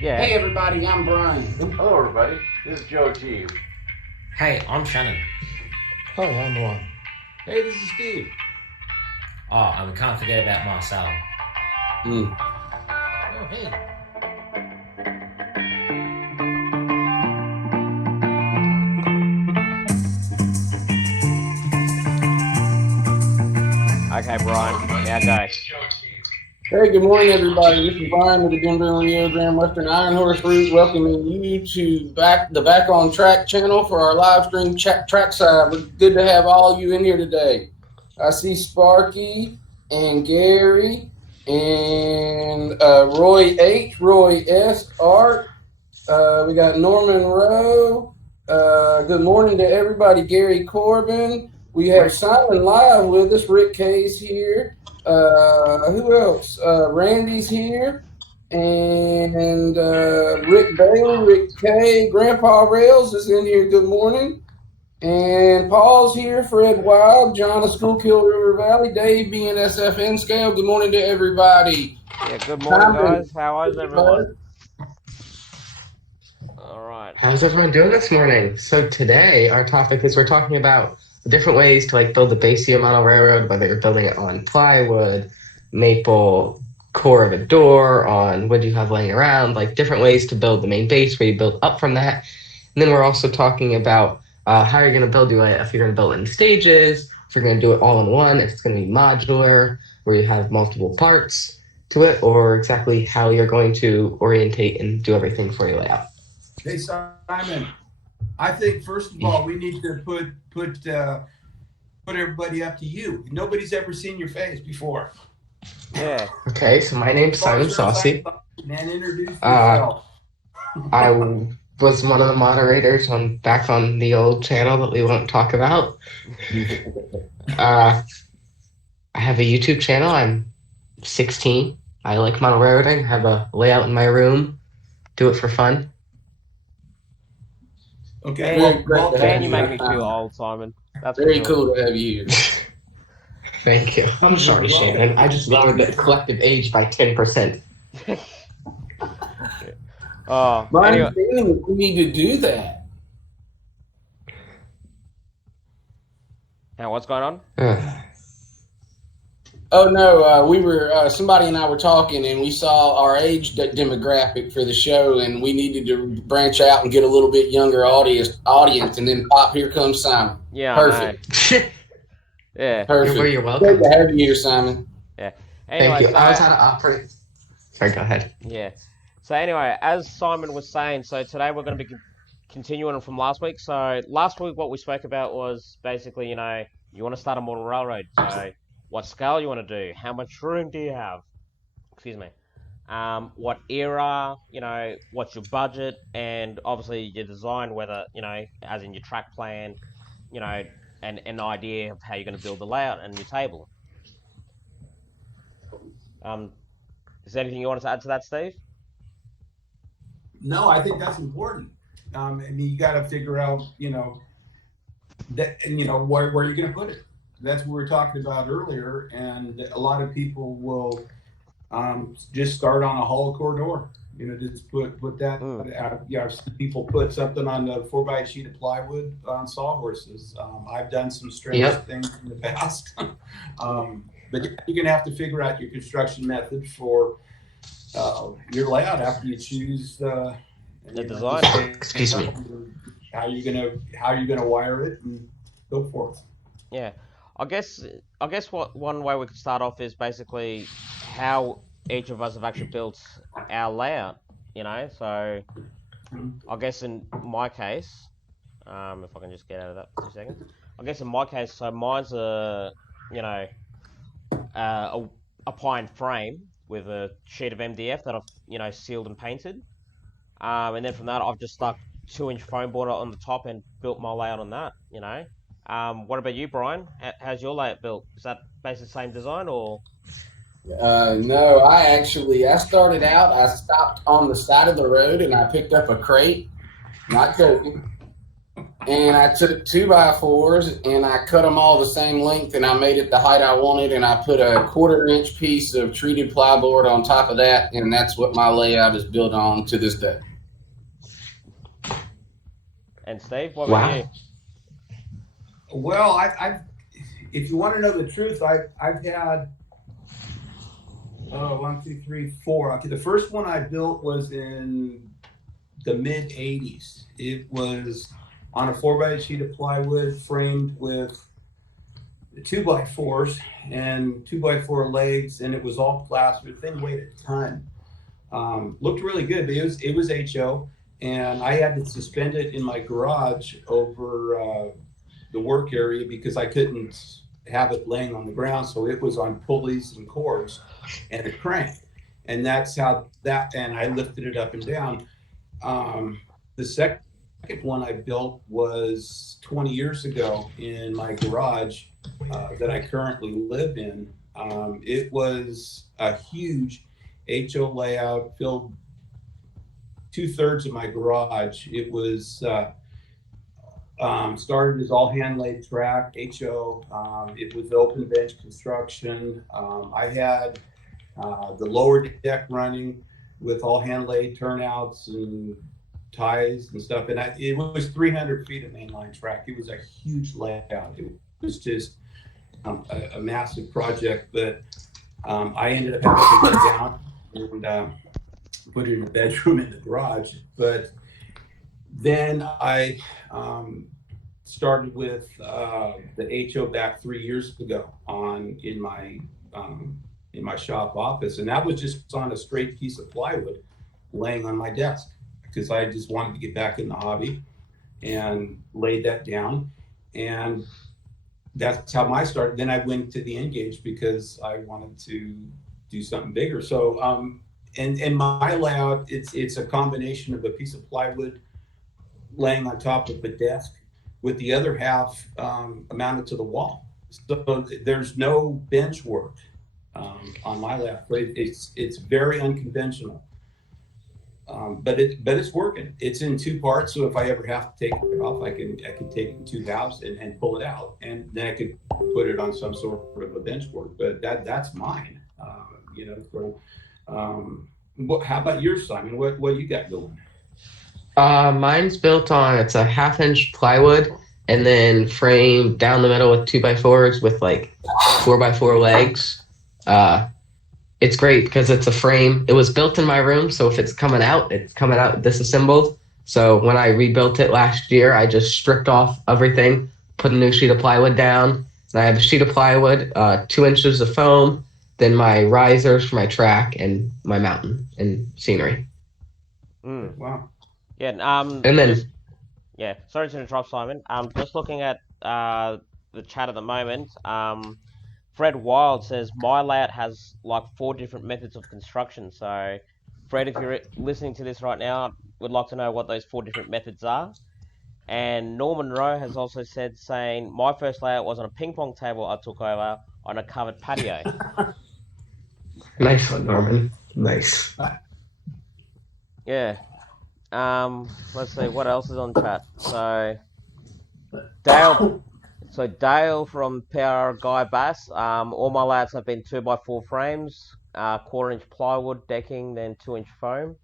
Yeah. Hey everybody, I'm Brian. Hello everybody, this is Joe G. Hey, I'm Shannon. Hi, I'm Ron. Hey, this is Steve. Oh, and we can't forget about Marcel. Oh, hey. Okay, Brian. Now go. Hey, good morning everybody. This is Brian with the Denver and Rio Grande Western Iron Horse Route, welcoming you to the Back on Track channel for our live stream trackside. We're good to have all you in here today. I see Sparky and Gary and Roy H, Roy S, Art. We got Norman Rowe. Good morning to everybody. Gary Corbin. We have Simon live with us. Rick K's here. Who else? Randy's here. And Rick Bailey, Rick K. Grandpa Rails is in here. Good morning. And Paul's here. Fred Wild, John of Schuylkill River Valley, Dave BNSF Scale. Good morning to everybody. Yeah, good morning, guys. How is everyone? All right. how's everyone doing this morning? So today our topic is we're talking about different ways to build the base of your model railroad, whether you're building it on plywood, maple, core of a door, on what you have laying around, different ways to build the main base where you build up from that. And then we're also talking about how you're going to build your layout, if you're going to build it in stages, if you're going to do it all in one, if it's going to be modular, where you have multiple parts to it, or exactly how you're going to orientate and do everything for your layout. Hey, Simon, I think first of all, we need to put everybody up to you. Nobody's ever seen your face before. Yeah. Okay, so my name's Simon Saucy. And introduce yourself. I was one of the moderators back on the old channel that we won't talk about. I have a YouTube channel. I'm 16. I like model railroading. Have a layout in my room. Do it for fun. Okay. Man, you make me feel old, Simon. That's very cool to have you here. Thank you. I'm sorry, Shannon. I just lowered the collective age by 10%. Anyway. We need to do that. Now, what's going on? Oh no, we were somebody and I were talking, and we saw our age demographic for the show, and we needed to branch out and get a little bit younger audience, and then pop. Here comes Simon. Yeah, perfect. Yeah, perfect. You're welcome. Good to have you here, Simon. Yeah. Anyway, thank you. I was how to operate. Sorry, go ahead. Yeah. So anyway, as Simon was saying, so today we're going to be continuing from last week. So last week, what we spoke about was basically, you want to start a model railroad. So what scale you want to do? How much room do you have? Excuse me. What era? What's your budget? And obviously your design, whether as in your track plan, and an idea of how you're going to build the layout and your table. Is there anything you wanted to add to that, Steve? No, I think that's important. You got to figure out, that, where you're going to put it. That's what we were talking about earlier. And a lot of people will just start on a hollow core door. Just put that. I've seen people put something on the 4x sheet of plywood on sawhorses. I've done some strange things in the past. But you're going to have to figure out your construction method for your layout after you choose the design. Excuse me. How you're gonna wire it and so forth. Yeah, I guess one way we could start off is basically how each of us have actually built our layout. So I guess in my case, if I can just get out of that for 2 seconds. I guess in my case, so mine's a pine frame with a sheet of MDF that I've sealed and painted, and then from that I've just stuck 2-inch foam board on the top and built my layout on that. What about you, Brian? How's your layout built? Is that basically the same design or? No, I started out. I stopped on the side of the road and I picked up a crate. Not joking. and I took 2x4s and I cut them all the same length, and I made it the height I wanted, and I put a 1/4-inch piece of treated plyboard on top of that, and that's what my layout is built on to this day. And Steve, what about you? Well, I've if you want to know the truth, I've had 1, 2, 3, 4. Okay, the first one I built was in the mid '80s. It was on a 4x8 sheet of plywood framed with 2x4s and 2x4 legs, and it was all plaster. The thing weighed a ton. Looked really good, but it was HO, and I had to suspend it in my garage over the work area because I couldn't have it laying on the ground, so it was on pulleys and cords and a crank, and that's how that. And I lifted it up and down. The second one I built was 20 years ago in my garage that I currently live in. It was a huge HO layout, filled 2/3 of my garage. It was started as all hand laid track, HO. It was open bench construction. I had the lower deck running with all hand laid turnouts and ties and stuff. And it was 300 feet of mainline track. It was a huge layout. It was just a massive project, but I ended up having to take it down and put it in a bedroom in the garage. But then I started with the HO back 3 years ago in my shop office, and that was just on a straight piece of plywood laying on my desk because I just wanted to get back in the hobby and laid that down, and that's how I started. Then I went to the N-gauge because I wanted to do something bigger. So and my layout, it's a combination of a piece of plywood laying on top of the desk with the other half mounted to the wall. So there's no bench work on my layout. It's very unconventional, but it's working. It's in 2 parts, so if I ever have to take it off, I can take it in 2 halves and pull it out, and then I could put it on some sort of a bench work. But that's mine. So how about yours, Simon? What you got going? Mine's built on, it's a 1/2-inch plywood and then framed down the middle with 2x4s with like 4x4 legs. It's great because it's a frame. It was built in my room, so if it's coming out disassembled. So when I rebuilt it last year, I just stripped off everything, put a new sheet of plywood down. And I have a sheet of plywood, 2 inches of foam, then my risers for my track and my mountain and scenery. Wow. Yeah, And then, sorry to interrupt, Simon. Just looking at the chat at the moment, Fred Wild says, my layout has like 4 different methods of construction. So, Fred, if you're listening to this right now, would like to know what those 4 different methods are. And Norman Rowe has also saying, my first layout was on a ping pong table I took over on a covered patio. nice one, Norman. Nice. Yeah. Let's see what else is on chat. So Dale from PR Guy Bass. All my layouts have been 2x4 frames, 1/4-inch plywood decking, then 2-inch foam.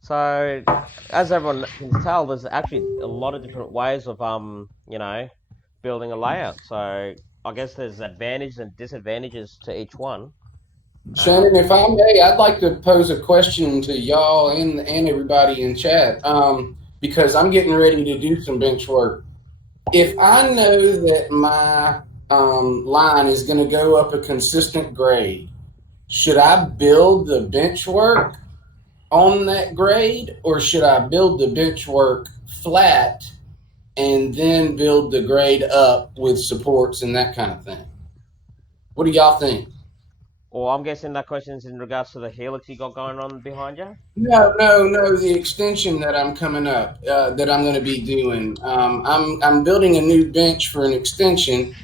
So as everyone can tell, there's actually a lot of different ways of building a layout. So I guess there's advantages and disadvantages to each one. Shannon, if I may, I'd like to pose a question to y'all and everybody in chat, because I'm getting ready to do some bench work. If I know that my line is going to go up a consistent grade, should I build the bench work on that grade, or should I build the bench work flat and then build the grade up with supports and that kind of thing? What do y'all think? Well, I'm guessing that question is in regards to the Helix you got going on behind you? No, the extension that I'm coming up, that I'm going to be doing. I'm building a new bench for an extension,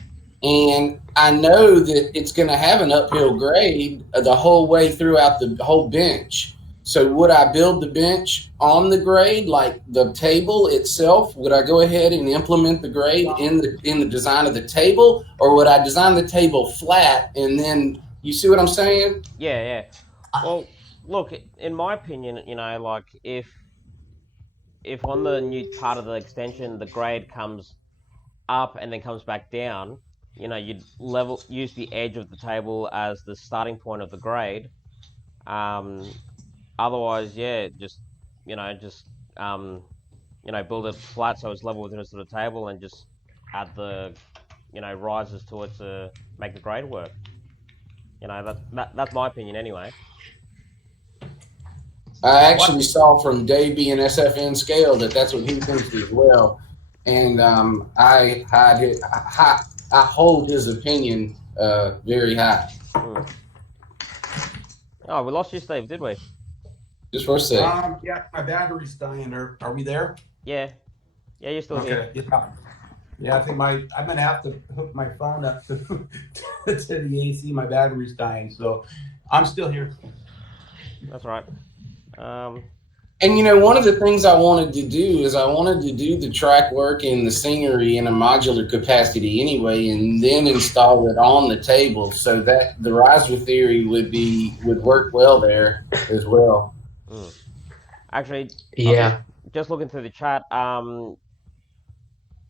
and I know that it's going to have an uphill grade the whole way throughout the whole bench. So would I build the bench on the grade, like the table itself? Would I go ahead and implement the grade in the design of the table, or would I design the table flat and then, you see what I'm saying? Yeah. Well, look, in my opinion, like if on the new part of the extension the grade comes up and then comes back down, you'd use the edge of the table as the starting point of the grade. Otherwise, yeah, just build it flat so it's level with the rest of the table, and just add the rises to it to make the grade work. That's my opinion anyway. I actually saw from Dave being SFN scale that's what he thinks as well, and I hold his opinion very high. Oh, we lost you, Steve, did we? Just for a second. Yeah, my battery's dying. Are we there? Yeah, you're still here. Yeah, I think I'm gonna have to hook my phone up to the AC. My battery's dying, so I'm still here. That's right. And one of the things I wanted to do is I wanted to do the track work and the scenery in a modular capacity anyway, and then install it on the table so that the riser theory would work well there as well. Actually, Yeah. Just looking through the chat,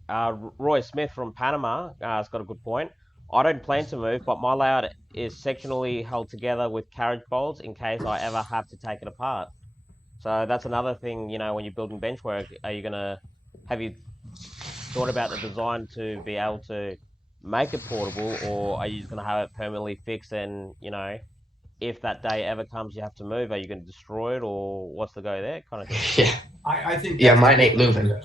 Roy Smith from Panama has got a good point. I don't plan to move, but my layout is sectionally held together with carriage bolts in case I ever have to take it apart. So that's another thing, when you're building bench work, have you thought about the design to be able to make it portable, or are you just going to have it permanently fixed and, if that day ever comes you have to move, are you going to destroy it, or what's the go there kind of thing? Yeah. I think. Yeah, mine ain't moving.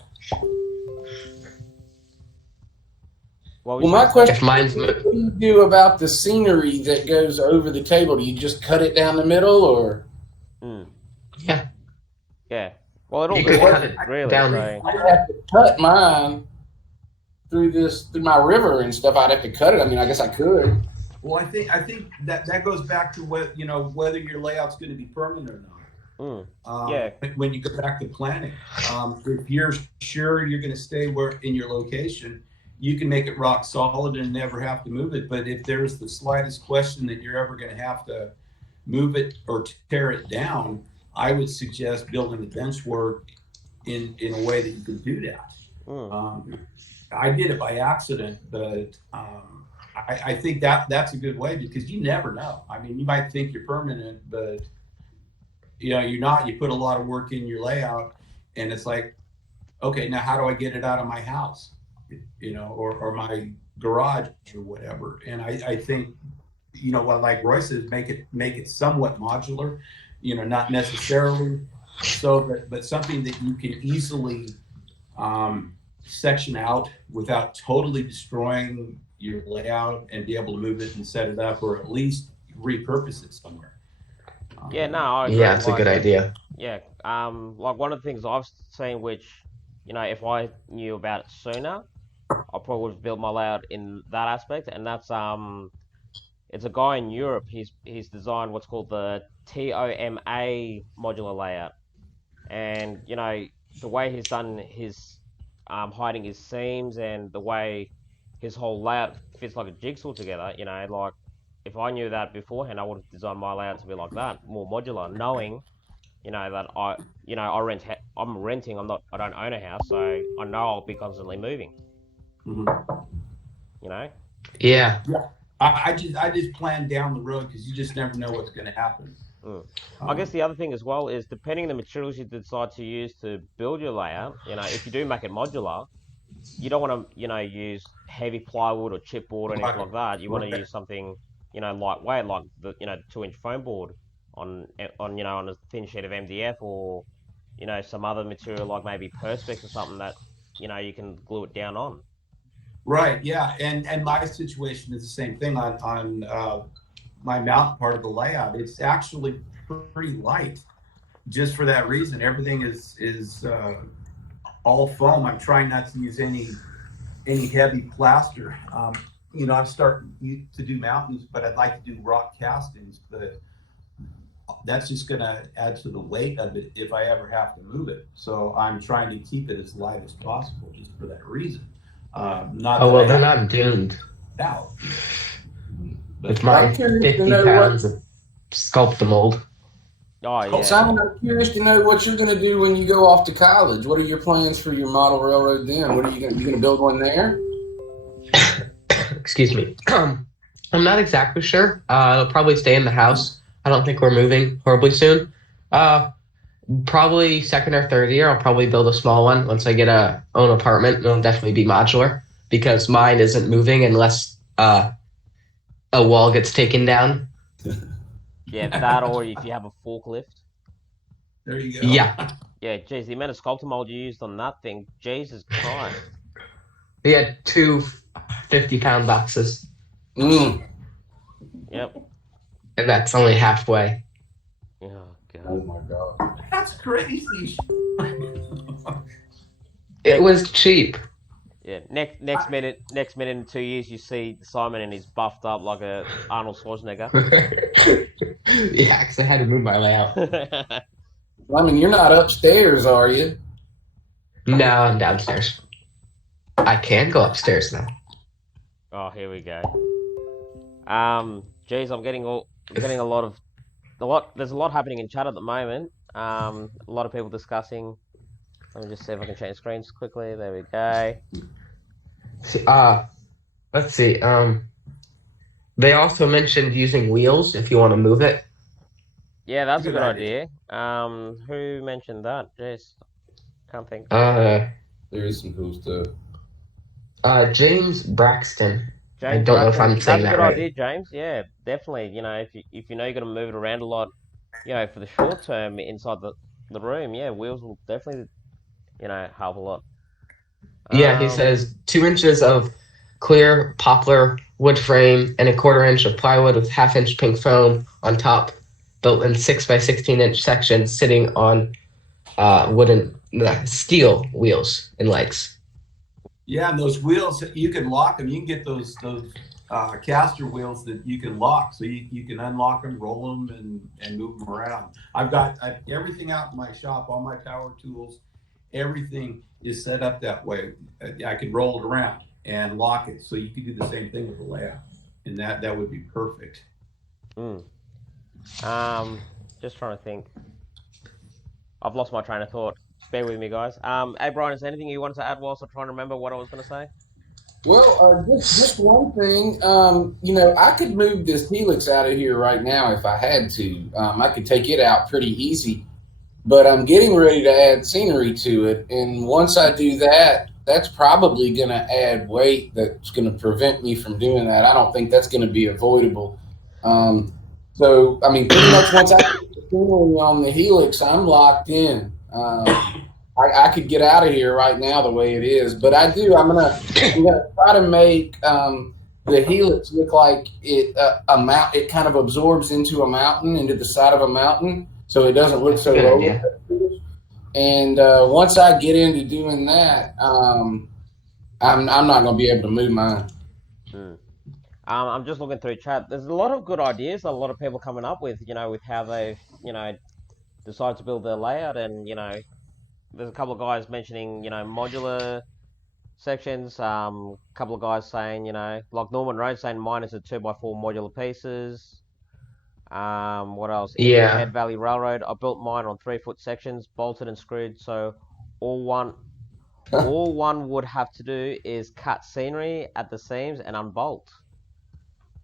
Well, my question: if mine's what do you do about the scenery that goes over the table? Do you just cut it down the middle, or? Yeah. Well, it all cut it really. Down. So. I have to cut mine through my river and stuff. I'd have to cut it. I mean, I guess I could. Well, I think that goes back to whether your layout's going to be permanent or not. Yeah. When you go back to planning, if you're sure you're going to stay in your location, you can make it rock solid and never have to move it. But if there's the slightest question that you're ever going to have to move it or tear it down, I would suggest building the bench work in a way that you can do that. I did it by accident, but I think that's a good way, because you never know. I mean, you might think you're permanent, but you're not. You put a lot of work in your layout, and it's like, okay, now how do I get it out of my house, or my garage or whatever? And I think, like Roy says, make it somewhat modular. Not necessarily so, but something that you can easily section out without totally destroying your layout, and be able to move it and set it up, or at least repurpose it somewhere. Yeah, no, I agree. Yeah, it's a good idea. Yeah, like one of the things I've seen, which, if I knew about it sooner, I probably would have built my layout in that aspect, and that's it's a guy in Europe. He's designed what's called the TOMA modular layout, and the way he's done his hiding his seams, and the way his whole layout fits like a jigsaw together. Like if I knew that beforehand, I would have designed my layout to be like that, more modular, knowing that I'm renting. I don't own a house, so I know I'll be constantly moving. Yeah. I just plan down the road, because you just never know what's going to happen. I guess the other thing as well is, depending on the materials you decide to use to build your layout, if you do make it modular, you don't want to use heavy plywood or chipboard or anything like that. You want to use something lightweight, like the 2-inch foam board on a thin sheet of MDF, or some other material like maybe Perspex or something that you can glue it down on. Right. Yeah. And my situation is the same thing on my mountain part of the layout. It's actually pretty light, just for that reason. Everything is all foam. I'm trying not to use any heavy plaster. I'm starting to do mountains, but I'd like to do rock castings. But that's just going to add to the weight of it if I ever have to move it. So I'm trying to keep it as light as possible just for that reason. Not Oh, that well, I then have I'm doomed. to out. With my 50 pounds of sculpt mold. Oh yeah. Simon, I'm curious to know what you're going to do when you go off to college. What are your plans for your model railroad then? What are you going to build one there? Excuse me. I'm not exactly sure. It'll probably stay in the house. I don't think we're moving horribly soon. Probably second or third year, I'll probably build a small one once I get a own apartment. It'll definitely be modular because mine isn't moving unless a wall gets taken down. Yeah, that or if you have a forklift. There you go. Yeah. Yeah, geez, the amount of sculptor mold you used on that thing, Jesus Christ. We had two 50-pound boxes. Mm. Yep. And that's only halfway. Oh, God. Oh my God. That's crazy. It was cheap. Yeah, next minute in 2 years, you see Simon and he's buffed up like a Arnold Schwarzenegger. Yeah, because I had to move my layout. I mean, you're not upstairs, are you? No, I'm downstairs. I can go upstairs now. Oh, here we go. Geez, I'm getting a lot. There's a lot happening in chat at the moment. A lot of people discussing. Let me just see if I can change screens quickly. There we go. See, let's see. They also mentioned using wheels if you want to move it. Yeah, that's a good idea. Who mentioned that? Jeez, can't think. There is some cool stuff. James Braxton. James I don't know if I'm saying that right. That's a good idea, James. Yeah, definitely. You know, if you know you're gonna move it around a lot, you know, for the short term inside the room, yeah, wheels will definitely, you know, help a lot. Yeah, he says 2 inches of clear poplar wood frame and a 1/4 inch of plywood with 1/2 inch pink foam on top, built in 6 by 16 inch sections, sitting on wooden steel wheels and legs. Yeah, and those wheels, you can lock them. You can get those caster wheels that you can lock, so you can unlock them, roll them, and move them around. I've got everything out in my shop, all my power tools, everything is set up that way. I can roll it around and lock it, so you can do the same thing with the layout, and that would be perfect. Just trying to think. I've lost my train of thought. Bear with me, guys. Hey, Brian, is there anything you wanted to add whilst I'm trying to remember what I was going to say? Well, just one thing. You know, I could move this Helix out of here right now if I had to. I could take it out pretty easy. But I'm getting ready to add scenery to it. And once I do that, that's probably going to add weight that's going to prevent me from doing that. I don't think that's going to be avoidable. So, I mean, pretty much once I get the scenery on the Helix, I'm locked in. I could get out of here right now the way it is, but I'm gonna try to make the Helix look like it it kind of absorbs into the side of a mountain, so it doesn't look so low. And once I get into doing that, I'm not gonna be able to move mine. I'm just looking through chat. There's a lot of good ideas. A lot of people coming up with, you know, with how they, you know, decide to build their layout, and you know. There's a couple of guys mentioning, you know, modular sections. Couple of guys saying, you know, like Norman Rhodes saying mine is a 2x4 modular pieces. What else? Yeah. Head Valley Railroad. I built mine on 3-foot sections, bolted and screwed. So all one would have to do is cut scenery at the seams and unbolt.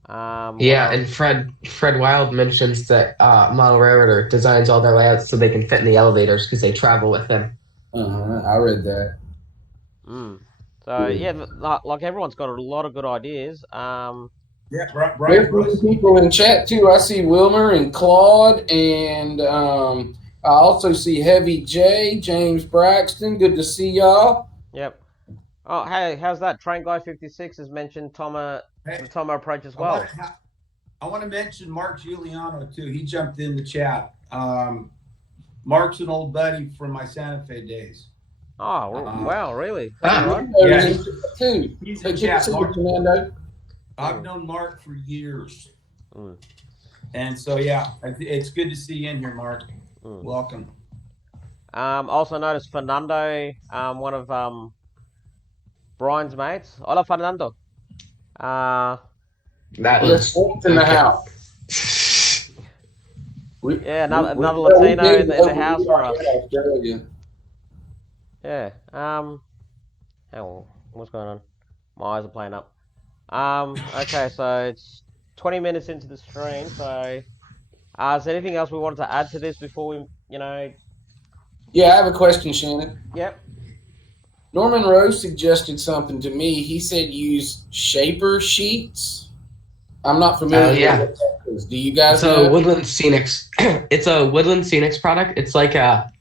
Yeah, and Fred Wild mentions that Model Railroader designs all their layouts so they can fit in the elevators because they travel with them. I read that. So yeah, like everyone's got a lot of good ideas. Yeah, There's people in chat too. I see Wilmer and Claude, and I also see Heavy J, James Braxton. Good to see y'all. Yep. Oh, hey, how's that? Train Guy 56 has mentioned the Tomo approach as well. I want to mention Mark Giuliano too. He jumped in the chat. Mark's an old buddy from my Santa Fe days. Oh, wow, really? Yeah, He's in chat. I've known Mark for years. And so, yeah, it's good to see you in here, Mark. Mm. Welcome. Also noticed Fernando, one of Brian's mates. Hola, Fernando. That Yes, was in the okay. house. Yeah, another we Latino did in the over house here for us. in Australia. Yeah. Hang on, what's going on? My eyes are playing up. Okay, so it's 20 minutes into the stream. So, is there anything else we wanted to add to this before we, Yeah, I have a question, Shannon. Yep. Norman Rose suggested something to me. He said use shaper sheets. I'm not familiar with Yeah. what that is. Do you guys It's a know? Woodland Scenics. It's a Woodland Scenics product. It's like a,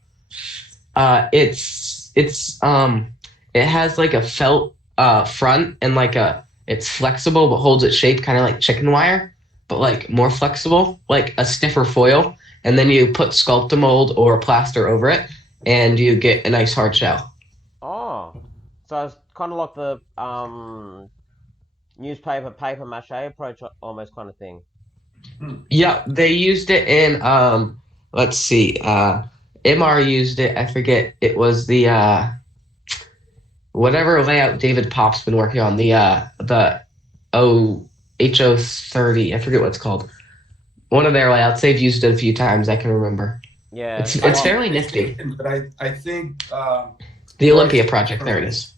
it has like a felt front and like it's flexible but holds its shape kind of like chicken wire, but like more flexible, like a stiffer foil. And then you put Sculptamold or plaster over it, and you get a nice hard shell. Oh, so it's kind of like the newspaper paper mache approach, almost kind of thing. Yeah, they used it in let's see, MR used it. I forget. It was the whatever layout David Pop's been working on, the HO30. I forget what it's called. One of their layouts. They've used it a few times. I can rember. Yeah, It's fairly nifty. But I think The Olympia project. There it is.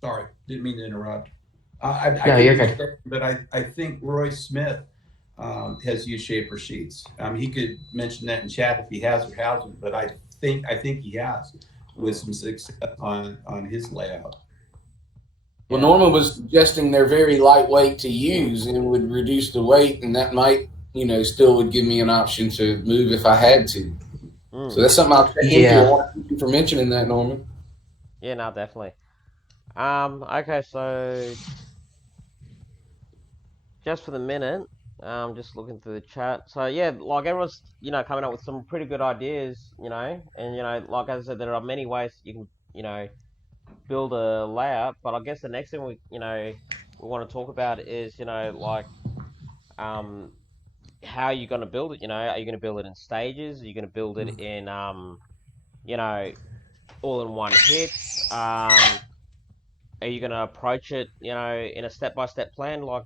Sorry, didn't mean to interrupt. No, you're good. But I think Roy Smith has used shaper sheets. He could mention that in chat if he has or hasn't. But I think he has with some success on his layout. Well, Norman was suggesting they're very lightweight to use and would reduce the weight, and that might, still would give me an option to move if I had to. So that's something I'll check into. I want to thank you for mentioning that, Norman. Yeah, no, definitely. Okay, so just for the minute, just looking through the chat. So yeah, like everyone's, coming up with some pretty good ideas, and like as I said, there are many ways you can, build a layout. But I guess the next thing we want to talk about is, like, how you're going to build it. Are you going to build it in stages? Are you going to build it in, all in one hit? Are you going to approach it, in a step-by-step plan? Like,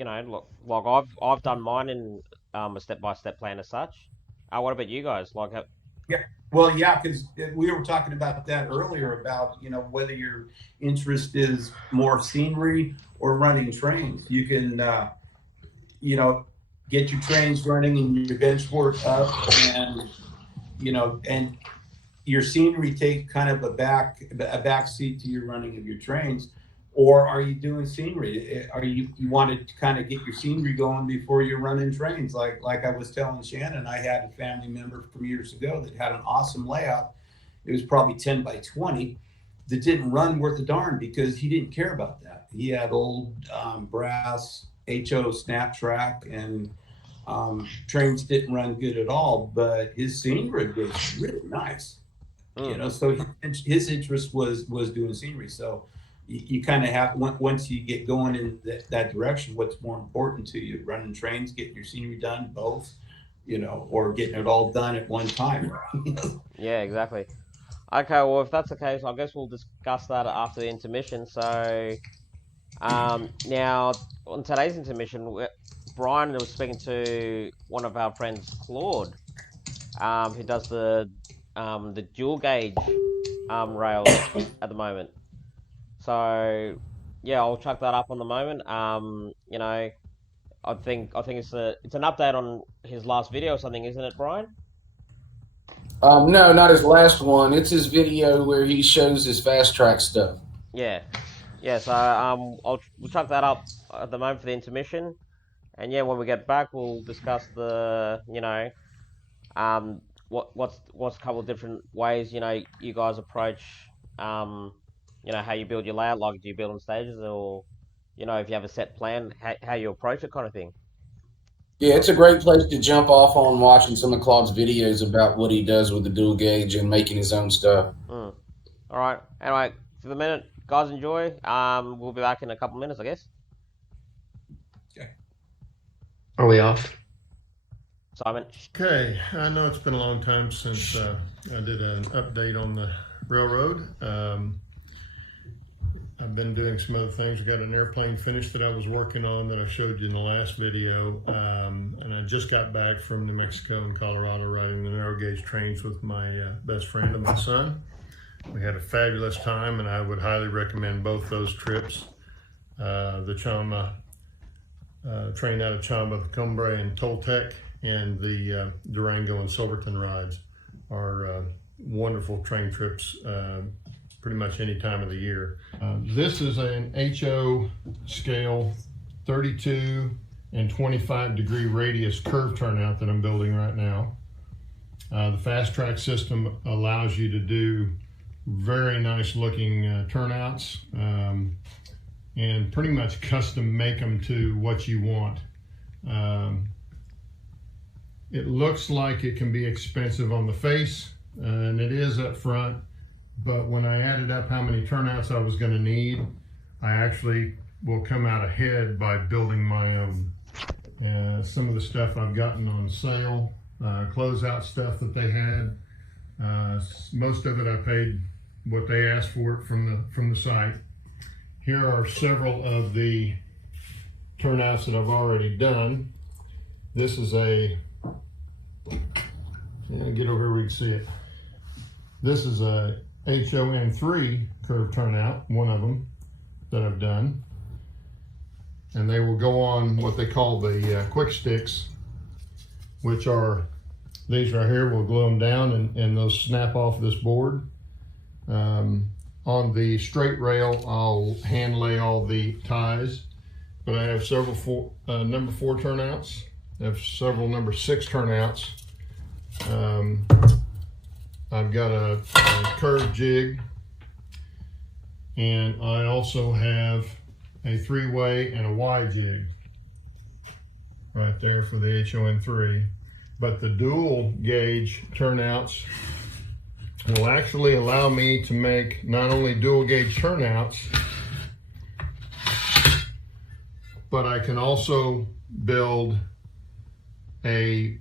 I've done mine in a step-by-step plan as such. What about you guys? Like, Yeah. Well, yeah, because we were talking about that earlier about, whether your interest is more scenery or running trains. You can, get your trains running and your bench work up and, and your scenery take kind of a back seat to your running of your trains. Or are you doing scenery? Are you want to kind of get your scenery going before you're running trains? Like I was telling Shannon, I had a family member from years ago that had an awesome layout. It was probably 10 by 20 that didn't run worth a darn because he didn't care about that. He had old brass HO snap track and trains didn't run good at all, but his scenery was really nice. So his interest was doing scenery. So you kind of have, once you get going in that direction, what's more important to you, running trains, getting your scenery done, both, or getting it all done at one time. Yeah, exactly. Okay, well, if that's the case, I guess we'll discuss that after the intermission. So, now on today's intermission, Brian was speaking to one of our friends, Claude, who does the dual gauge rails at the moment. So yeah, I'll chuck that up on the moment. I think it's an update on his last video or something, isn't it, Brian? No, not his last one. It's his video where he shows his fast track stuff. Yeah. So we'll chuck that up at the moment for the intermission, and yeah, when we get back, we'll discuss the what's a couple of different ways you guys approach how you build your layout. Like, do you build in stages, or if you have a set plan, how you approach it, kind of thing. Yeah, it's a great place to jump off on watching some of Claude's videos about what he does with the dual gauge and making his own stuff. All right. Anyway, for the minute, guys, enjoy. We'll be back in a couple minutes, I guess. Okay. Are we off? Simon. Okay, I know it's been a long time since I did an update on the railroad. I've been doing some other things. We got an airplane finished that I was working on that I showed you in the last video. And I just got back from New Mexico and Colorado riding the narrow gauge trains with my best friend and my son. We had a fabulous time, and I would highly recommend both those trips. The Chama train out of Chamba, the Cumbre and Toltec, and the Durango and Silverton rides are wonderful train trips pretty much any time of the year. This is an HO scale 32 and 25 degree radius curve turnout that I'm building right now. The fast track system allows you to do very nice looking turnouts and pretty much custom make them to what you want. It looks like it can be expensive on the face, and it is up front, but when I added up how many turnouts I was going to need, I actually will come out ahead by building my own. Some of the stuff I've gotten on sale, closeout stuff that they had, most of it I paid what they asked for it from the site. Here are several of the turnouts that I've already done. This is a, get over here where you can see it. This is a HON3 curve turnout, one of them that I've done. And they will go on what they call the quick sticks, which are these right here. We'll glue them down and those snap off this board. On the straight rail, I'll hand lay all the ties, but I have several number 4 turnouts. I have several number 6 turnouts. I've got a curved jig, and I also have a 3-way and a Y jig right there for the HON3. But the dual gauge turnouts will actually allow me to make not only dual gauge turnouts, but I can also build a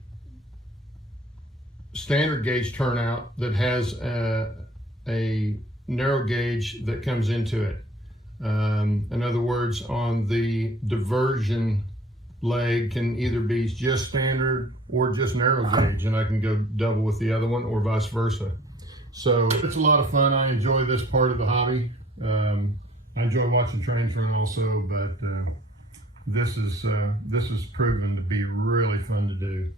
standard gauge turnout that has a narrow gauge that comes into it. In other words, on the diversion leg can either be just standard or just narrow gauge, and I can go double with the other one or vice versa. So it's a lot of fun. I enjoy this part of the hobby. I enjoy watching trains run also, but this is proven to be really fun to do.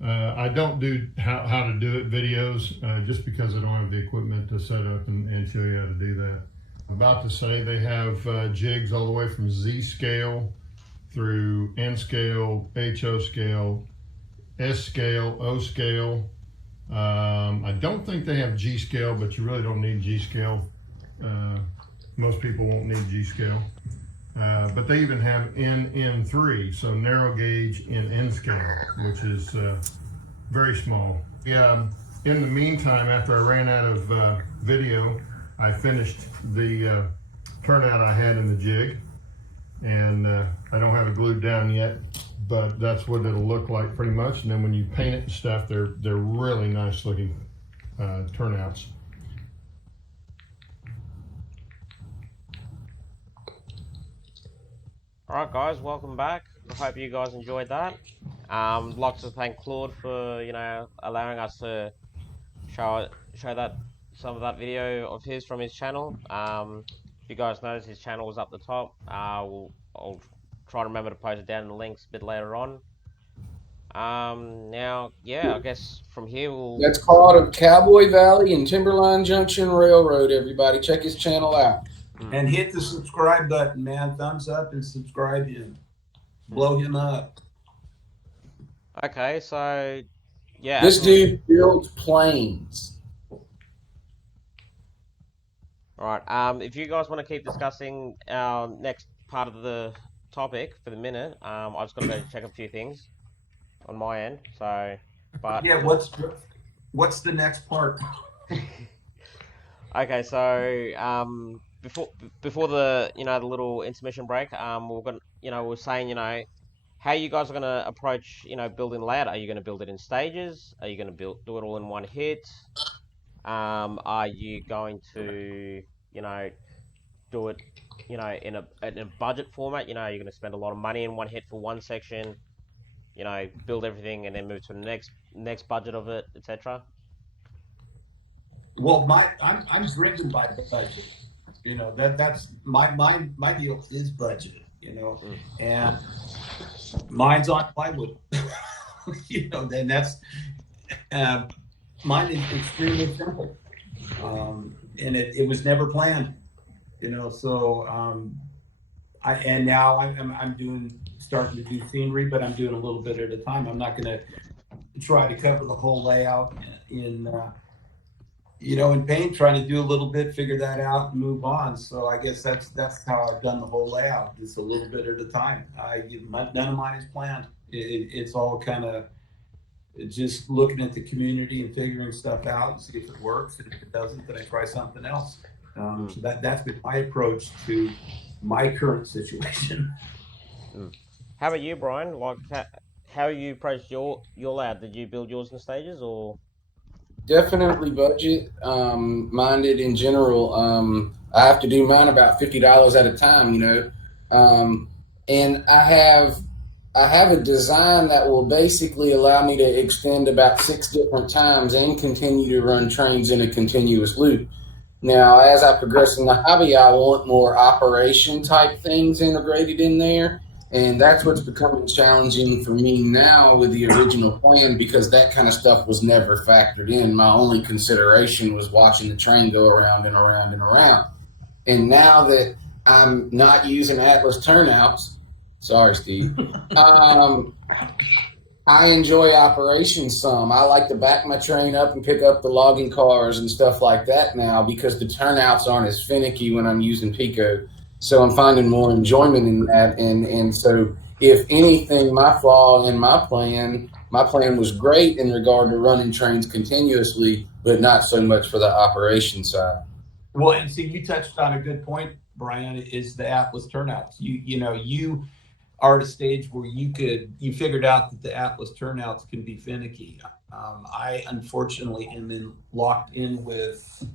I don't do how to do it videos just because I don't have the equipment to set up and show you how to do that. I'm about to say they have jigs all the way from Z scale through N scale, HO scale, S scale, O scale. I don't think they have G scale, but you really don't need G scale. Most people won't need G scale. But they even have NN3, so narrow gauge in N scale, which is very small. Yeah. In the meantime, after I ran out of video, I finished the turnout I had in the jig, and I don't have it glued down yet, but that's what it'll look like pretty much. And then when you paint it and stuff, they're really nice looking turnouts. Alright guys, welcome back. I hope you guys enjoyed that. I'd like to thank Claude for, allowing us to show that some of that video of his from his channel. If you guys notice, his channel was up the top. I'll try to remember to post it down in the links a bit later on. Now, yeah, I guess from here we'll... That's part of Cowboy Valley and Timberline Junction Railroad, everybody. Check his channel out. And hit the subscribe button, man. Thumbs up and subscribe him. Blow him up. Okay, so yeah. This dude builds planes. Alright, if you guys want to keep discussing our next part of the topic for the minute, I just got to go check a few things on my end. So, but yeah, what's the next part? Okay, so before the the little intermission break, we're saying how you guys are gonna approach, building layout? Are you gonna build it in stages? Are you gonna do it all in one hit? Are you going to, you know, do it, in a budget format? You're gonna spend a lot of money in one hit for one section, build everything and then move to the next budget of it, etc. Well, I'm driven by budget. That's my deal is budget. And mine's on plywood. Then that's mine is extremely simple, and it was never planned. So and now I'm starting to do scenery, but I'm doing a little bit at a time. I'm not going to try to cover the whole layout in paint, trying to do a little bit, figure that out, and move on. So I guess that's how I've done the whole layout. It's a little bit at a time. None of mine is planned. It's all kind of just looking at the community and figuring stuff out and see if it works. And if it doesn't, then I try something else. So that's been my approach to my current situation. How about you, Brian? Like, how you approached your layout? Did you build yours in stages or? Definitely budget minded in general. I have to do mine about $50 at a time, and I have a design that will basically allow me to extend about 6 different times and continue to run trains in a continuous loop. Now, as I progress in the hobby, I want more operation type things integrated in there. And that's what's becoming challenging for me now with the original plan, because that kind of stuff was never factored in. My only consideration was watching the train go around and around and around. And now that I'm not using Atlas turnouts, sorry, Steve, I enjoy operations some. I like to back my train up and pick up the logging cars and stuff like that now, because the turnouts aren't as finicky when I'm using Pico. So I'm finding more enjoyment in that. And so if anything, my flaw in my plan was great in regard to running trains continuously, but not so much for the operation side. Well, and see, you touched on a good point, Brian, is the Atlas turnouts. You are at a stage where you figured out that the Atlas turnouts can be finicky. I unfortunately am locked in with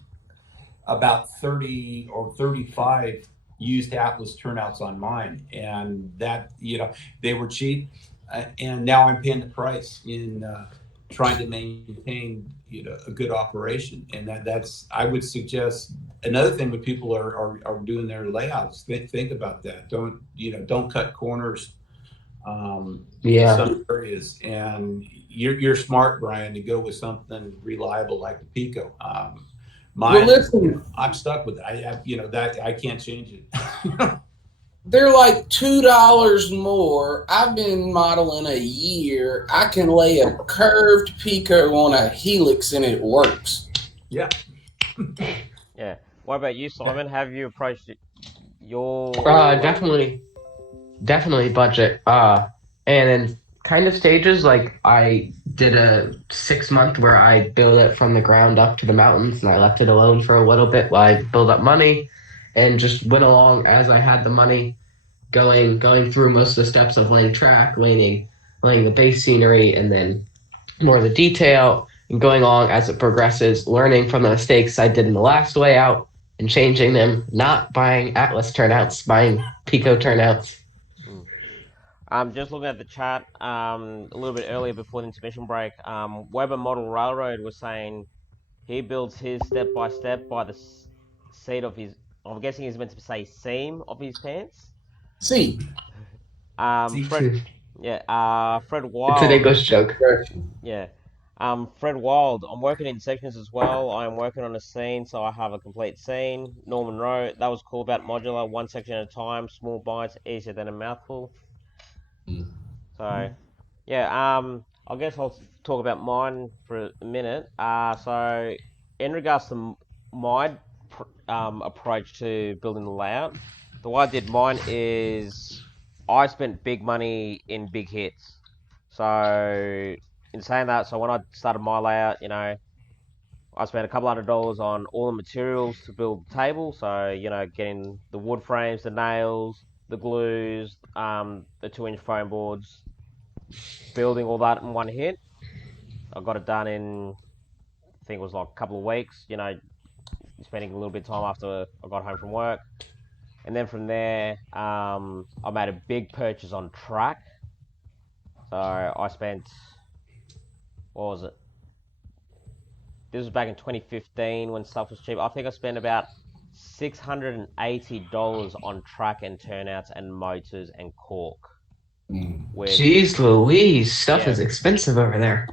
about 30 or 35 used Atlas turnouts on mine, and that they were cheap, and now I'm paying the price in trying to maintain a good operation. And that's I would suggest another thing when people are doing their layouts, think about that. Don't cut corners in some areas, and you're smart, Brian, to go with something reliable like the Pico. Mine, well, listen, I'm stuck with it. That I can't change it. They're like $2 more. I've been modeling a year. I can lay a curved Pico on a Helix and it works. Yeah. Yeah. What about you, Simon? Have you approached your? Definitely budget. And in kind of stages, like I did a 6-month where I built it from the ground up to the mountains, and I left it alone for a little bit while I built up money, and just went along as I had the money, going through most of the steps of laying track, laying the base scenery, and then more of the detail, and going along as it progresses, learning from the mistakes I did in the last layout and changing them, not buying Atlas turnouts, buying Pico turnouts. Just looking at the chat, a little bit earlier before the intermission break, Weber Model Railroad was saying he builds his step by step by the seat of his. I'm guessing he's meant to say seam of his pants. Seam. Fred. Yeah. Fred Wild. It's an English joke. Yeah. Fred Wild. I'm working in sections as well. I'm working on a scene, so I have a complete scene. Norman wrote that was cool about modular, one section at a time, small bites, easier than a mouthful. So, yeah, I guess I'll talk about mine for a minute. So, in regards to my approach to building the layout, the way I did mine is I spent big money in big hits. So, in saying that, so when I started my layout, I spent a couple $100 on all the materials to build the table. So, getting the wood frames, the nails, the glues, the 2-inch foam boards, building all that in one hit. I got it done in, I think it was like a couple of weeks, you know, spending a little bit of time after I got home from work. And then from there, I made a big purchase on track. So I spent, what was it? This was back in 2015 when stuff was cheap. I think I spent about $680 on track and turnouts and motors and cork. Jeez Louise, stuff is expensive over there.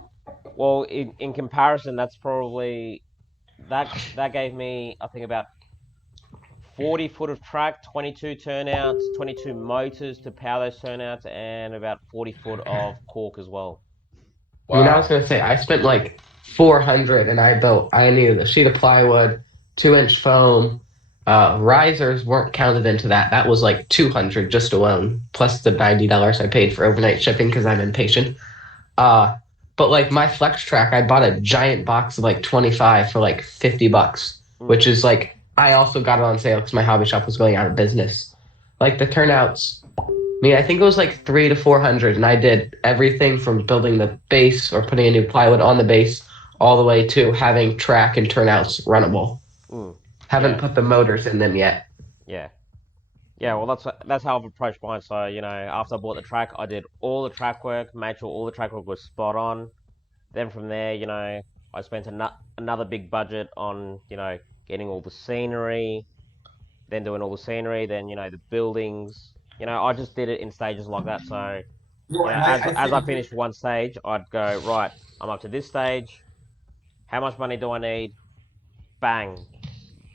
Well, in comparison, that's probably, that gave me, I think, about 40 foot of track, 22 turnouts, 22 motors to power those turnouts, and about 40 foot of cork as well. Wow. I mean, I was going to say, I spent like $400 and I needed a sheet of plywood, 2-inch foam. Risers weren't counted into that. That was like $200 just alone, plus the $90 I paid for overnight shipping because I'm impatient. But like my Flex Track, I bought a giant box of like 25 for like $50, which is like, I also got it on sale because my hobby shop was going out of business. Like the turnouts, I mean, I think it was like $300 to $400, and I did everything from building the base or putting a new plywood on the base all the way to having track and turnouts runnable. Haven't put the motors in them yet. Yeah. Well, that's how I've approached mine. So, you know, after I bought the track, I did all the track work, made sure all the track work was spot on. Then from there, you know, I spent another big budget on, you know, getting all the scenery, then doing all the scenery, then, you know, the buildings. You know, I just did it in stages like that. So, you know, as I finished one stage, I'd go, right, I'm up to this stage. How much money do I need? Bang.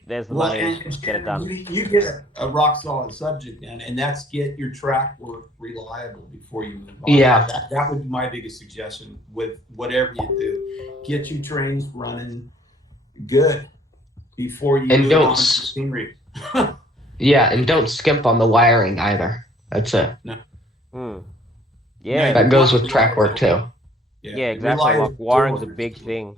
There's the money, and get it done. You get a rock solid subject then, and that's get your track work reliable before you move on. Yeah. That would be my biggest suggestion with whatever you do. Get your trains running good before you move on to scenery. Yeah, and don't skimp on the wiring either. That's it. No. Yeah. That goes with track work too. Yeah, exactly. Like wiring's a big thing.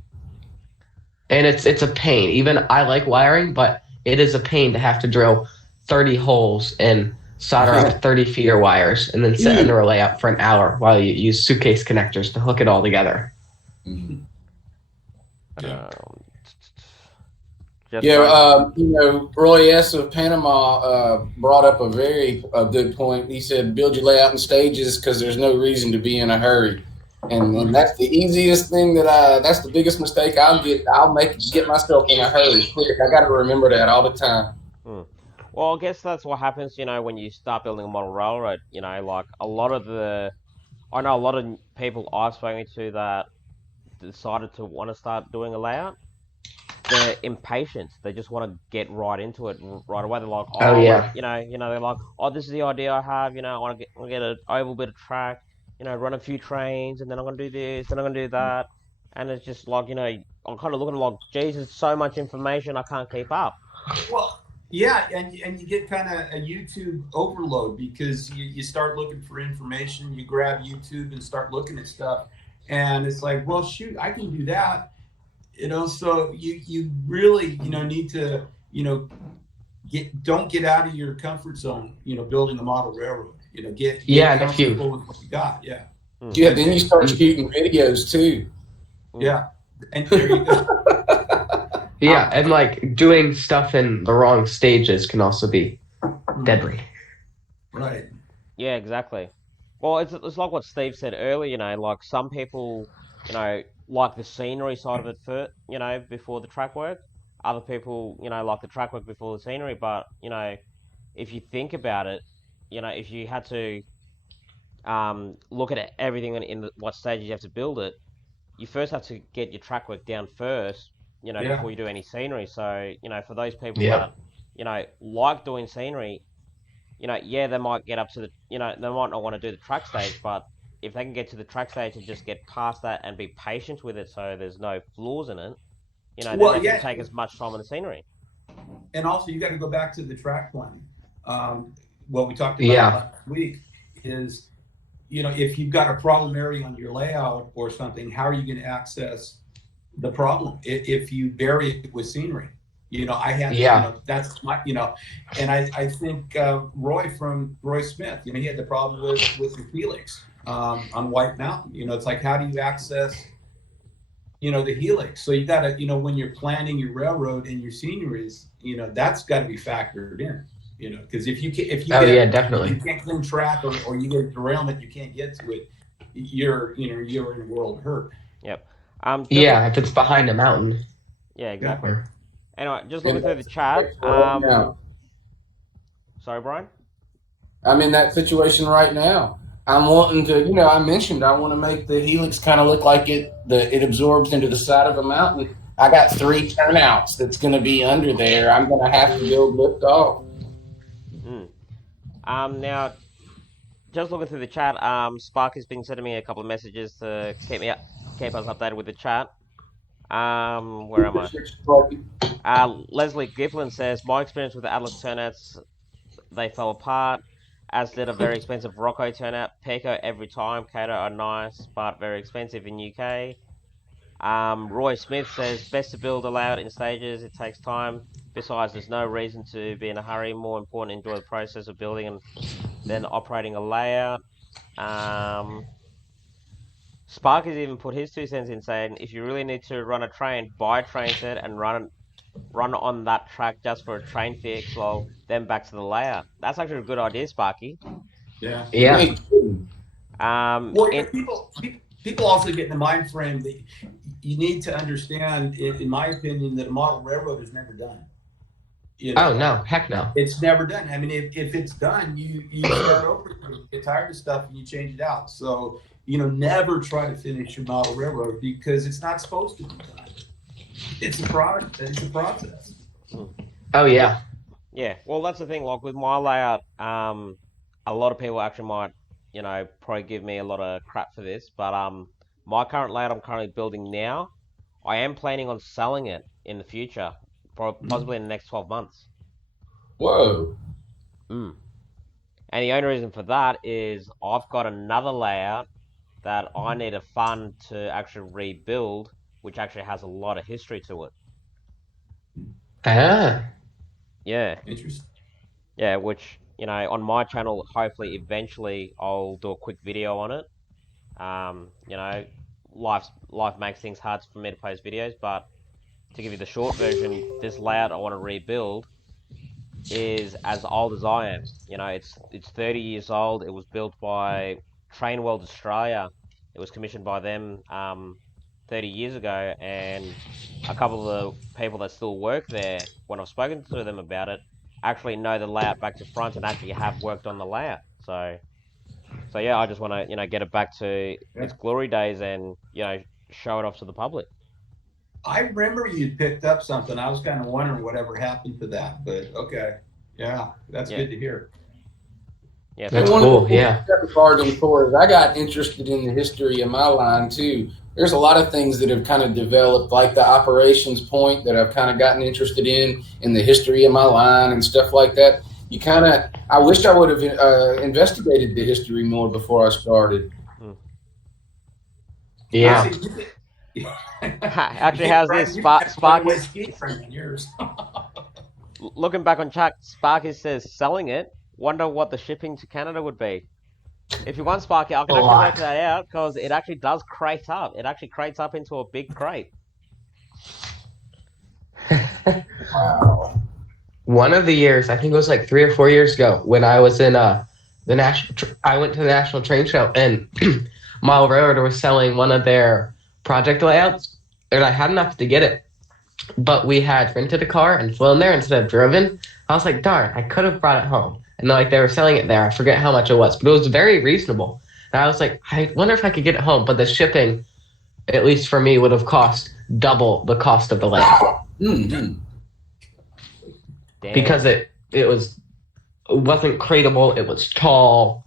And it's a pain. Even I like wiring, but it is a pain to have to drill 30 holes and solder up 30 feeder wires and then sit under a layout for an hour while you use suitcase connectors to hook it all together. You know, Roy S. of Panama brought up a very good point. He said, build your layout in stages because there's no reason to be in a hurry. And that's the easiest thing that's the biggest mistake I'll get myself in a hurry quick. I got to remember that all the time. Well, I guess that's what happens, you know, when you start building a model railroad. You know, like I know a lot of people I've spoken to that decided to want to start doing a layout. They're impatient. They just want to get right into it right away. They're like, you know, they're like, this is the idea I have. You know, I want to get an oval bit of track. You know, run a few trains, and then I'm going to do this, and I'm going to do that. And it's just like, you know, I'm kind of looking like, geez, there's so much information, I can't keep up. Well, yeah, and you get kind of a YouTube overload because you start looking for information, you grab YouTube and start looking at stuff, and it's like, well, shoot, I can do that. You know, so you really, you know, need to, you know, don't get out of your comfort zone, you know, building a model railroad. You know, get comfortable with what you got. Yeah. Yeah. Then you start shooting videos too. Yeah. And there you go. Yeah, and like doing stuff in the wrong stages can also be deadly. Right. Yeah, exactly. Well, it's like what Steve said earlier. You know, like some people, you know, like the scenery side of it first, you know, before the track work. Other people, you know, like the track work before the scenery. But you know, if you think about it, you know, if you had to look at everything in what stages you have to build it, you first have to get your track work down first, you know, before you do any scenery. So, you know, for those people that, you know, like doing scenery, you know, they might get up to the, you know, they might not want to do the track stage, but if they can get to the track stage and just get past that and be patient with it so there's no flaws in it, you know, then they can take as much time on the scenery. And also, you got to go back to the track planning. What we talked about last week is, you know, if you've got a problem area on your layout or something, how are you going to access the problem if you bury it with scenery? I had, Yeah. that's my, and I think Roy Smith, he had the problem with the Helix on White Mountain. It's like, how do you access, the Helix? So you got to, when you're planning your railroad and your sceneries, that's got to be factored in, because if you Definitely. you can't clean track or you get a derailment, you can't get to it, you're in a world of hurt. Yep. If it's behind a mountain. Yeah, exactly. Or- Anyway, just looking through the chat. Right now. Sorry, Brian? I'm in that situation right now. I'm wanting to, I mentioned I want to make the Helix kind of look like it absorbs into the side of a mountain. I got 3 turnouts that's going to be under there. I'm going to have to build lift off. Now, just looking through the chat, Sparky's been sending me a couple of messages to keep us updated with the chat. Where am I? Leslie Giplin says, my experience with the Atlas turnouts, they fell apart, as did a very expensive Rocco turnout. Peco every time. Cato are nice, but very expensive in UK. Roy Smith says, best to build a layout in stages. It takes time. Besides, there's no reason to be in a hurry. More important, enjoy the process of building and then operating a layout. Sparky's even put his 2 cents in, saying, if you really need to run a train, buy a train set and run on that track just for a train fix, well, then back to the layout. That's actually a good idea, Sparky. Yeah. Well, people also get in the mind frame that you need to understand, in my opinion, that a model railroad is never done. Oh no, heck no. It's never done. I mean, if it's done, you start over, you get tired of stuff and you change it out. So, never try to finish your model railroad because it's not supposed to be done. It's a product. It's a process. Oh yeah. Yeah. Well, that's the thing. Like with my layout, a lot of people actually might, probably give me a lot of crap for this, but my current layout I'm currently building now, I am planning on selling it in the future, possibly in the next 12 months. Whoa. And the only reason for that is I've got another layout that I need a fund to actually rebuild, which actually has a lot of history to it. Ah. Yeah. Interesting. Yeah, which, on my channel, hopefully eventually I'll do a quick video on it. Life makes things hard for me to post videos, but to give you the short version, this layout I want to rebuild is as old as I am. It's 30 years old. It was built by Train World Australia. It was commissioned by them 30 years ago, and a couple of the people that still work there, when I've spoken to them about it, actually know the layout back to front and actually have worked on the layout. So yeah, I just want to get it back to its glory days and show it off to the public. I remember you picked up something. I was kind of wondering whatever happened to that, but okay, yeah, that's good to hear. Yeah, that's cool. Yeah. Bargain for is I got interested in the history of my line too. There's a lot of things that have kind of developed, like the operations point that I've kind of gotten interested in the history of my line and stuff like that. I wish I would have investigated the history more before I started. Yeah. Actually, how's this? Sparky. Looking back on chat, Sparky says selling it. Wonder what the shipping to Canada would be. If you want, Sparky, I can actually work that out because it actually does crate up. It actually crates up into a big crate. Wow. One of the years, I think it was like 3 or 4 years ago, when I was in the national, I went to the National Train Show, and Model Railroad was selling one of their project layouts, and I had enough to get it, but we had rented a car and flown there instead of driven. I was like, darn, I could have brought it home. And they were selling it there. I forget how much it was, but it was very reasonable. And I was like, I wonder if I could get it home, but the shipping, at least for me, would have cost double the cost of the layout. Mm-hmm. Because it wasn't crateable, it was tall.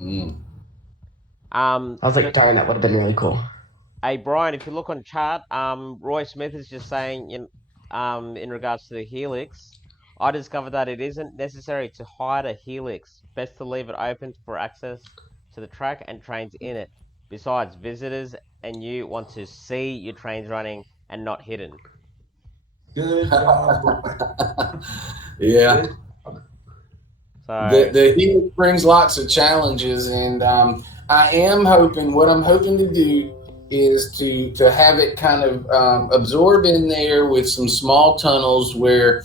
I was like, darn, that would have been really cool. Hey Brian, if you look on chat, Roy Smith is just saying in regards to the Helix, I discovered that it isn't necessary to hide a Helix. Best to leave it open for access to the track and trains in it. Besides, visitors and you want to see your trains running and not hidden. Good job, Brian. Yeah. Good. So The Helix brings lots of challenges, and I am hoping. What I'm hoping to do is to have it kind of absorb in there with some small tunnels where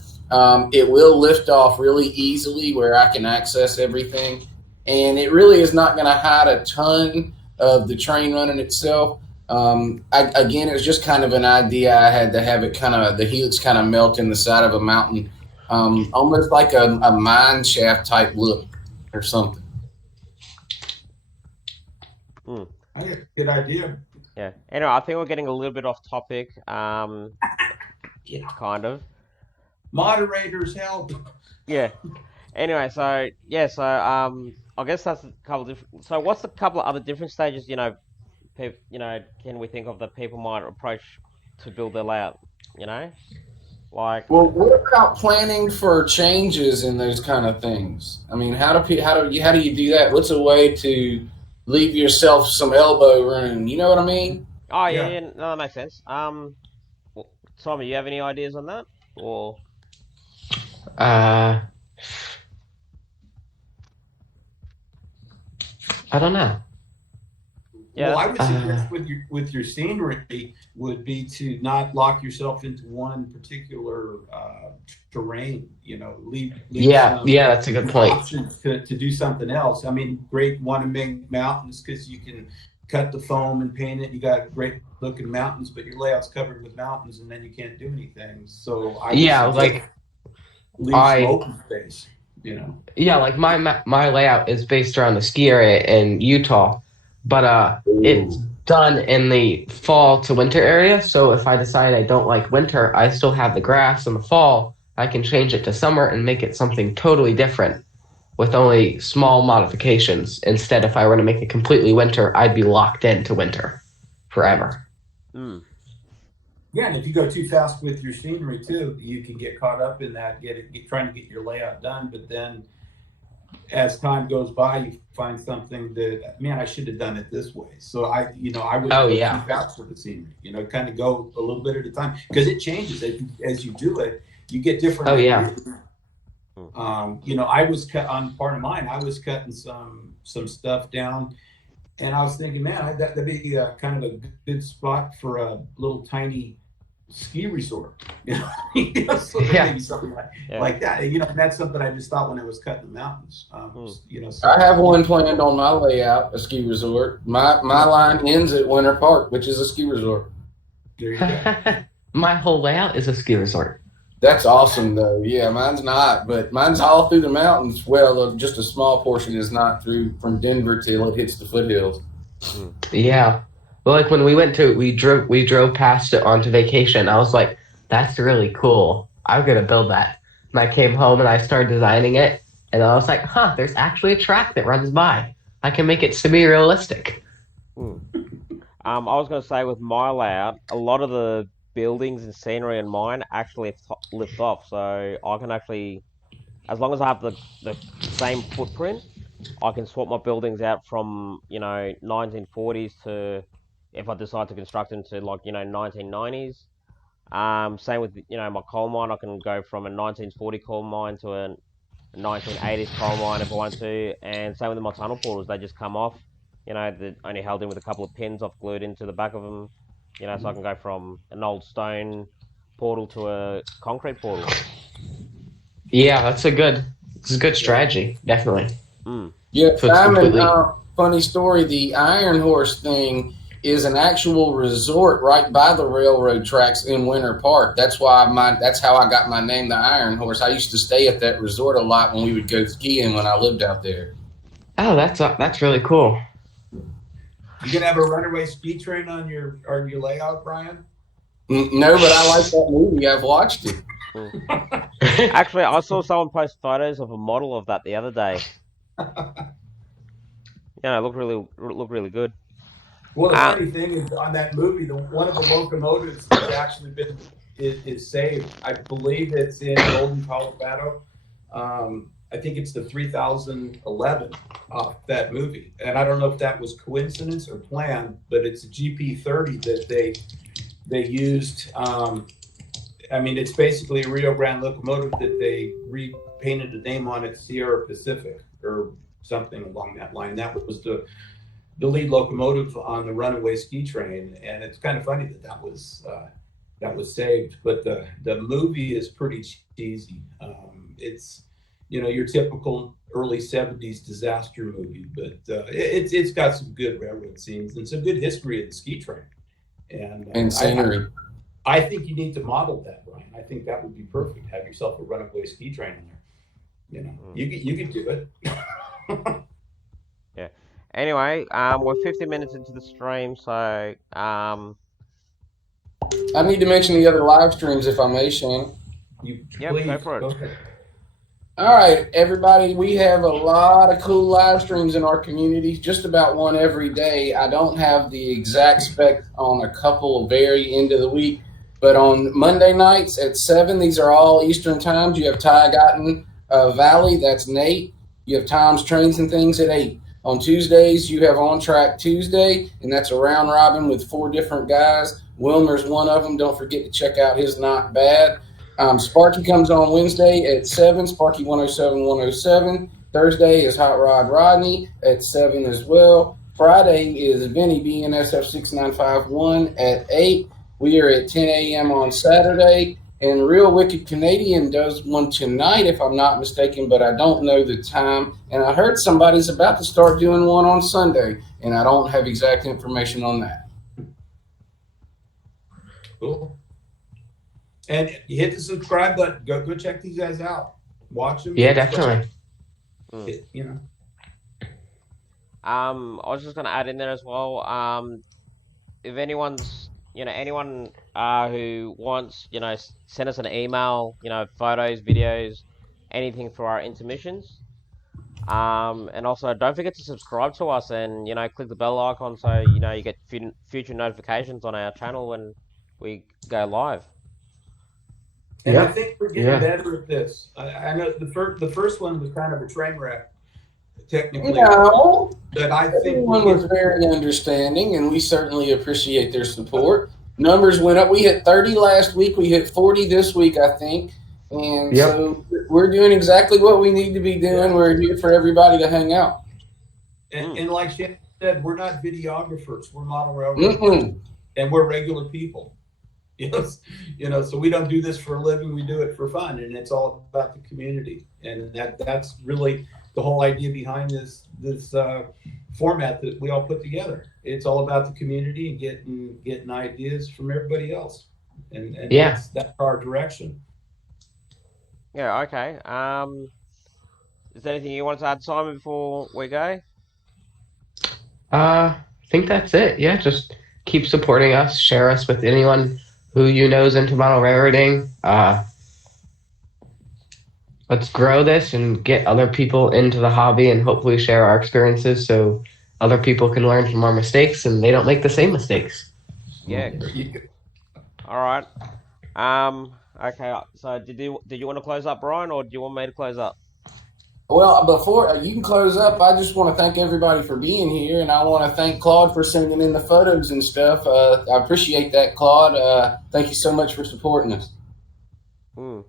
it will lift off really easily, where I can access everything, and it really is not going to hide a ton of the train running itself. Again, it was just kind of an idea I had to have it kind of the Helix kind of melt in the side of a mountain. Almost like a mine shaft type look or something. hmm. I got a good idea. Yeah. Anyway, I think we're getting a little bit off topic. Yeah. Kind of. Moderators help. Yeah. Anyway, so yeah, so I guess that's a couple different. So what's a couple of other different stages? Can we think of that people might approach to build their layout? Like. Well, what about planning for changes in those kind of things? I mean, how do you do that? What's a way to leave yourself some elbow room? You know what I mean? Oh yeah, Yeah. no, that makes sense. Simon, you have any ideas on that? Or I don't know. yeah, Well, I would suggest with your scenery would be to not lock yourself into one particular terrain. Leave Yeah, some that's a good point. options to do something else. I mean, great want to make mountains because you can cut the foam and paint it. You got great looking mountains, but your layout's covered with mountains, and then you can't do anything. So I would Yeah, suggest like leave some open space. yeah, like my layout is based around the ski area in Utah, but it's done in the fall to winter area. So if I decide I don't like winter, I still have the grass in the fall. I can change it to summer and make it something totally different with only small modifications. Instead, if I were to make it completely winter, I'd be locked into winter forever. mm, Yeah, and if you go too fast with your scenery too, you can get caught up in that, trying to get your layout done. But then, as time goes by, you find something that, man, I should have done it this way. So I wouldn't go too fast with the scenery. Kind of go a little bit at a time because it changes as you do it. You get different. Ideas. I was on part of mine. I was cutting some stuff down. And I was thinking, man, that'd be kind of a good spot for a little tiny ski resort, maybe something like that. And that's something I just thought when I was cutting the mountains. I have one planned on my layout, a ski resort. My line ends at Winter Park, which is a ski resort. There you go. My whole layout is a ski resort. That's awesome, though. Yeah, mine's not, but mine's all through the mountains. Well, just a small portion is not through from Denver till it hits the foothills. Yeah. Well, like when we drove past it onto vacation. I was like, that's really cool. I'm going to build that. And I came home and I started designing it. And I was like, there's actually a track that runs by. I can make it semi-realistic. I was going to say with my layout, a lot of the buildings and scenery in mine actually lift off, so I can actually, as long as I have the same footprint, I can swap my buildings out from 1940s to, if I decide to construct them, to 1990s. Same with my coal mine. I can go from a 1940 coal mine to a 1980s coal mine if I want to, and same with my tunnel portals. They just come off. They're only held in with a couple of pins off glued into the back of them. So I can go from an old stone portal to a concrete portal. Yeah, that's a good strategy, definitely. Yeah, Simon, funny story, the Iron Horse thing is an actual resort right by the railroad tracks in Winter Park. That's how I got my name, the Iron Horse. I used to stay at that resort a lot when we would go skiing when I lived out there. Oh, that's really cool. You gonna have a Runaway ski train on your layout, Brian? No, but I like that movie. I've watched it. Actually, I saw someone post photos of a model of that the other day. It looked really good. Well, the funny thing is, on that movie, one of the locomotives has actually been is saved. I believe it's in Bouldin, Colorado. I think it's the 3011 off that movie, and I don't know if that was coincidence or planned, but it's a GP30 that they used I mean, it's basically a Rio Grande locomotive that they repainted the name on it, Sierra Pacific or something along that line. That was the lead locomotive on the Runaway ski train, and it's kind of funny that was saved. But the movie is pretty cheesy. It's your typical early '70s disaster movie, but it's got some good railroad scenes and some good history of the ski train. And scenery. I think you need to model that, Brian. I think that would be perfect. Have yourself a Runaway ski train in there. You could do it. Yeah. Anyway, we're 50 minutes into the stream, so I need to mention the other live streams, if I may, Shannon. Yep, go for it. Okay. All right, everybody, we have a lot of cool live streams in our community, just about one every day. I don't have the exact spec on a couple very end of the week, but on Monday nights at 7, these are all Eastern times. You have Ty Gotten Valley, that's Nate. You have Times, Trains, and Things at 8. On Tuesdays, you have On Track Tuesday, and that's a round robin with 4 different guys. Wilmer's one of them. Don't forget to check out his Not Bad. Sparky comes on Wednesday at 7, Sparky 107. Thursday is Hot Rod Rodney at 7 as well. Friday is Vinny BNSF 6951 at 8. We are at 10 a.m. on Saturday. And Real Wicked Canadian does one tonight, if I'm not mistaken, but I don't know the time. And I heard somebody's about to start doing one on Sunday, and I don't have exact information on that. Cool. And you hit the subscribe button. Go check these guys out. Watch them. Yeah, definitely. I was just gonna add in there as well. If anyone's, anyone who wants, send us an email, photos, videos, anything for our intermissions. And also don't forget to subscribe to us and, click the bell icon so, you get future notifications on our channel when we go live. And I think we're getting better at this. I know the first one was kind of a train wreck, technically. But I think everyone was very understanding, and we certainly appreciate their support. Numbers went up. We hit 30 last week. We hit 40 this week, I think. And so we're doing exactly what we need to be doing. We're here for everybody to hang out. And like Shannon said, we're not videographers. We're model railroaders. And we're regular people. So we don't do this for a living. We do it for fun, and it's all about the community. And that's really the whole idea behind this format that we all put together. It's all about the community and getting ideas from everybody else, and that's our direction. Yeah. Okay. Is there anything you want to add, Simon, before we go? I think that's it. Yeah, just keep supporting us. Share us with anyone who is into model railroading. Let's grow this and get other people into the hobby and hopefully share our experiences so other people can learn from our mistakes and they don't make the same mistakes. Yeah. All right. Okay. So did you want to close up, Brian, or do you want me to close up? Well, before you can close up, I just want to thank everybody for being here, and I want to thank Claude for sending in the photos and stuff. I appreciate that, Claude. Thank you so much for supporting us. And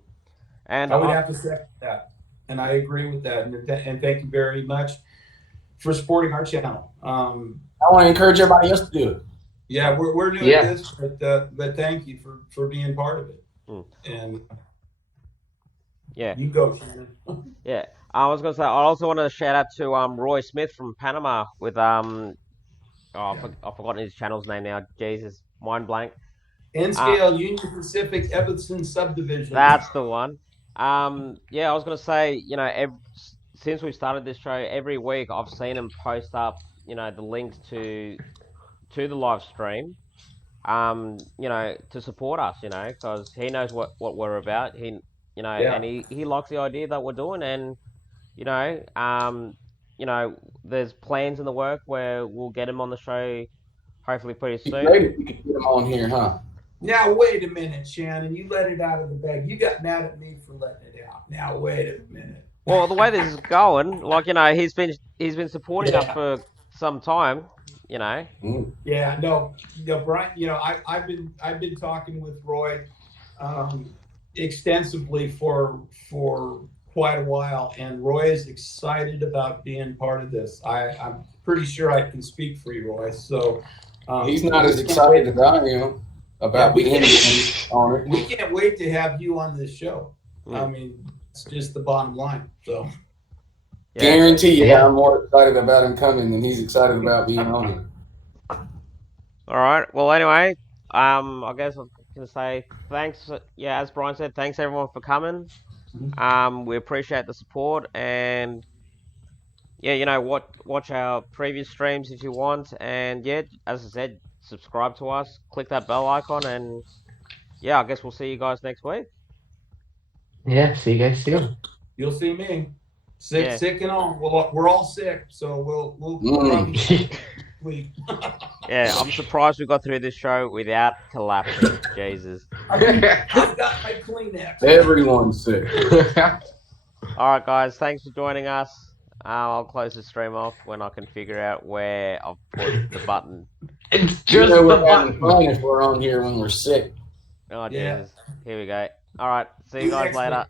I would have to second that, and I agree with that. And thank you very much for supporting our channel. I want to encourage everybody else to do it. Yeah, we're doing this, but thank you for being part of it. And you go, Shannon. Yeah. I was gonna say I also want to shout out to Roy Smith from Panama with I've forgotten his channel's name now. Jesus, mind blank. N-Scale Union Pacific Evanston Subdivision. That's the one. I was gonna say, since we started this show, every week I've seen him post up, the links to the live stream, to support us, because he knows what we're about. And he likes the idea that we're doing, and there's plans in the work where we'll get him on the show hopefully pretty soon. Great if we could get him on here, huh? Now wait a minute, Shannon. You let it out of the bag. You got mad at me for letting it out. Now wait a minute. Well, the way this is going, he's been supporting us for some time, Yeah, no, Brian. I've been talking with Roy extensively for quite a while, and Roy is excited about being part of this. I'm pretty sure I can speak for you, Roy. So he's not as excited as I am about being on it. We can't wait to have you on this show. I mean, it's just the bottom line. So guarantee you, I'm more excited about him coming than he's excited about being on it. All right. Well, anyway, I guess I'm gonna say thanks. Yeah, as Brian said, thanks everyone for coming. We appreciate the support, and yeah, you know, watch our previous streams if you want, and yeah, as I said, subscribe to us, click that bell icon, and yeah, I guess we'll see you guys next week. Yeah, see you guys soon. You'll see me sick and all. We're all sick, so we'll probably sleep. Yeah, I'm surprised we got through this show without collapsing. Jesus. I've got my Kleenex. Everyone's sick. All right, guys, thanks for joining us. I'll close the stream off when I can figure out where I've put the button. It's just we're having fun if we're on here when we're sick. Oh, Jesus. Here we go. All right, see you guys later.